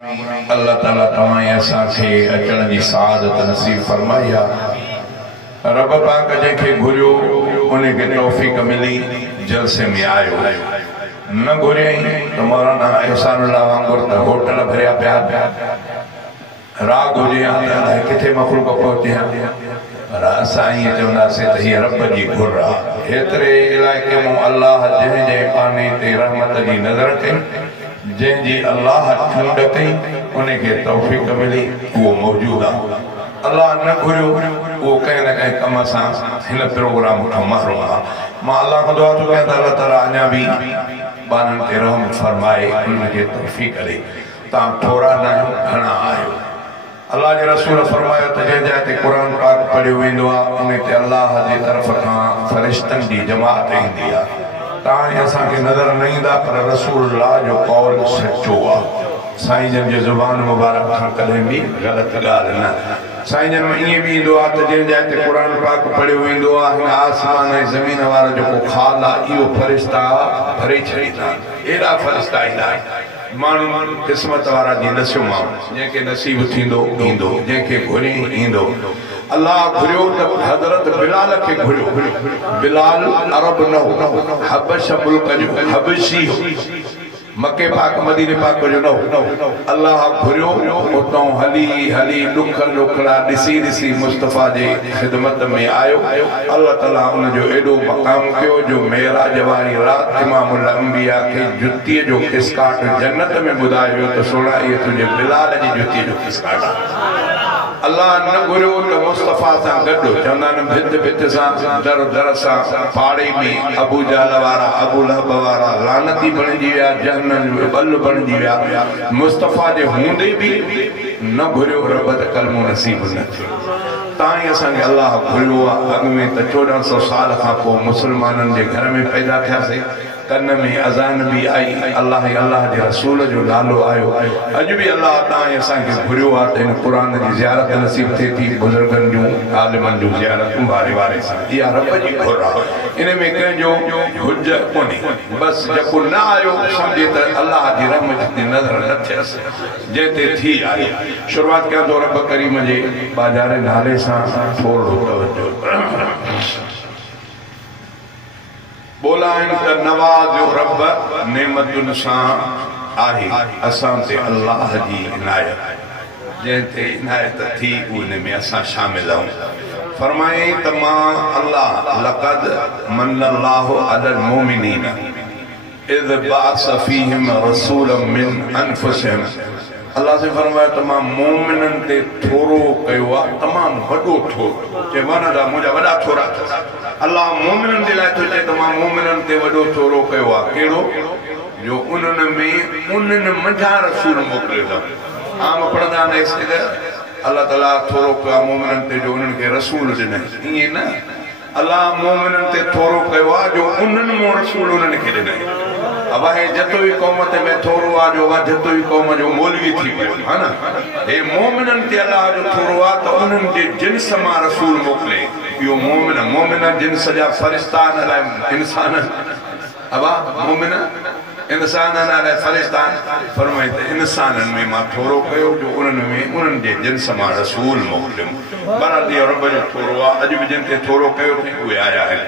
अल्लाह ताला तमाम असांखे अचण जी सआदत नसीब फरमाया। रब पाक जंहिंखे घुरियो उनखे तौफ़ीक़ मिली जलसे में आयो, न घुरियई त मौलाना एहसानुल्लाह वांगुरु त होटल भरिया पिया राग हुजे या त किथे मखलूक पहुचे पर असां ईअं चवंदासीं त हीअ रब जी घुर आहे। हेतिरे इलाइक़े मां अल्लाह जंहिं जंहिं पाने ते रहमत जी नज़र कई, जंहिंजी अल्लाह चूंड कई उनखे तौफ़ीक़ मिली, उहो मौजूद आहे। अल्लाह न घुरियो उहो कंहिं न कंहिं कम सां हिन प्रोग्राम खां महरूम आहे। मां अल्लाह खां दुआ थो कयां त अल्लाह ताला अञा बि ॿारनि ते रहम फरमाए, उनखे तौफ़ीक़ ॾे। तव्हां थोरा न आहियो, घणा आहियो। अल्लाह जे रसूल फरमायो त जंहिं जाइ ते क़ुर पाक पढ़ियो वेंदो आहे उन ते अल्लाह जी तरफ़ खां फ़रिश्तनि जी जमात ईंदी आहे। तव्हां असांखे नज़र न ईंदा पर रसूलुल्लाह जो कौल सचो आहे। साईं जन जी ज़ुबान मुबारक खां कॾहिं बि ग़लति ॻाल्हि न। साईं जन में ईअं बि ईंदो आहे त जंहिं जाइ ते क़ुर पाक पढ़ियो वेंदो आहे, हिन आसमान ऐं ज़मीन वारो जेको ख़ाल आहे इहो फ़रिश्ता भरे छॾींदा। एॾा फ़रिश्ता ईंदा आहिनि। माण्हू क़िस्मत वारा जी नसियो माण्हू, जंहिंखे नसीब थींदो ईंदो, जंहिंखे घुरे ईंदो। अल्लाह घुरियो त हज़रत बिलाल खे घुरियो। बिलाल अरब न हो, हबश मुल्क जो हबशी हो, मके पाक मदीने पाक जो न हो। अल्लाह घुरियो, उतां हली हली ॾुख ॾुखड़ा ॾिसी ॾिसी मुस्तफ़ा जे ख़िदमत में आयो। अल्लाह ताला उन जो एॾो मक़ाम कयो जो मेराज वारी राति इमामुल अंबिया खे जुतीअ जो किसकाट जन्नत में ॿुधायो वियो त सोना इहे तुंहिंजे बिलाल जी जुतीअ जो किसकाट आहे। अल्लाह न घुरियो त मुस्तफ़ा सां गॾु चवंदा आहिनि भित भित सां दर दर सां पाड़े में अबू जहल वारा अबू लहब वारा लानती बणिजी विया, जहन्नम जो बल बणिजी विया। मुस्तफ़ा जे हूंदे बि न घुरियो, रब त कलमो नसीब न थियो। तव्हां ई असांखे अल्लाह घुरियो आहे। अॻु में त 1400 साल खां पोइ मुस्लमाननि जे घर में पैदा थियासीं, कन में अज़ान बि आई, अल्लाह जे रसूल जो नालो आयो। अॼु बि अल्लाह तव्हां असांखे घुरियो आहे त हिन क़ुर जी ज़ियारत नसीब थिए थी, बुज़ुर्गनि जूं आलिमनि जूं ज़ियारतूं वारे वारे सां। इहा रब जी घुर आहे, इन में कंहिंजो हुज कोन्हे। बसि जेको न आयो सम्झे त अल्लाह जी रहमत जी नज़र न थियसि, जंहिं ते थी आई। शुरूआत कयां थो रब करीम जे बाज़ारे नाले सां। थोरो तवजो बोलाइन त नवाज़ो रब नेमतुनि सां आहे असां ते अल्लाह जी इनायत, जंहिं ते इनायत थी उन में असां शामिल आहियूं। फरमाए त मां अल्लाह लक़द मन्नल्लाहु अलल मोमिनीन इज़ बअस फीहिम रसूलन मिन अनफुसिहिम। अल्लाह से फरमाया त मां मोमिननि ते थोरो कयो आहे, तमामु वॾो थोरो। चए माना त मुंहिंजा वॾा थोरा अल्लाह मोमिननि जे लाइ थो चए त मां मोमिननि ते वॾो थोरो कयो आहे। कहिड़ो? जो उन्हनि में उन्हनि मंझां रसूल मोकिलियो। आम पढ़ंदा आहिनि अल्लाह ताला थोरो कयो आहे मोमिननि ते जो उन्हनि खे रसूल ॾिनई। ईअं न, अल्लाह मोमिननि ते थोरो कयो आहे जो उन्हनि मां रसूल उन्हनि खे ॾिनई। अब हे जतोई क़ौम ते में थोरो आहे जो जतोई क़ौम जो मौलवी थी पियो है न। हे मोमिननि ते अल्लाह जो थोरो आहे त उन्हनि जे जिन्स मां रसूल मोकिले। इहो मोमिन जिन्स जा फ़रिश्ता अलाए इंसान, अब मोमिन इंसान अलाए फ़रिश्ता। फरमाए त इंसाननि में मां थोरो कयो जो उन्हनि में उन्हनि जे जिन्स मां रसूल मोकिलियुमि। बहरहाल इहो रब जो थोरो आहे। अॼु बि जिन ते थोरो कयो उहे आया आहिनि।